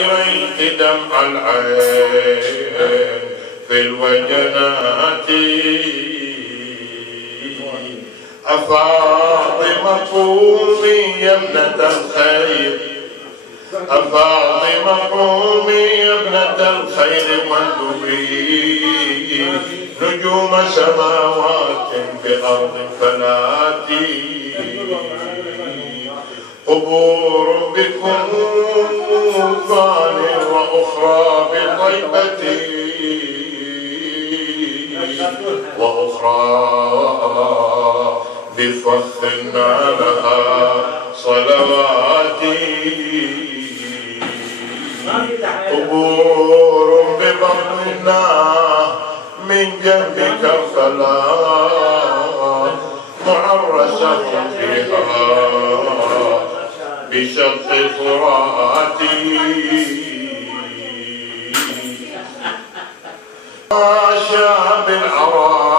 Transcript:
أجريت دمع العين في الوجنات. أفاطمة قومي يا ابنة الخير، أفاطمة قومي يا ابنة الخير واندبي نجوم سماوات بأرض فلاتي. قبور بكم فاني وأخرى بطيبتي وأخرى بفخ لها صلواتي. قبور ببطننا من جنب كربلاء معرسة فيها بشق فراتي. شاب العراء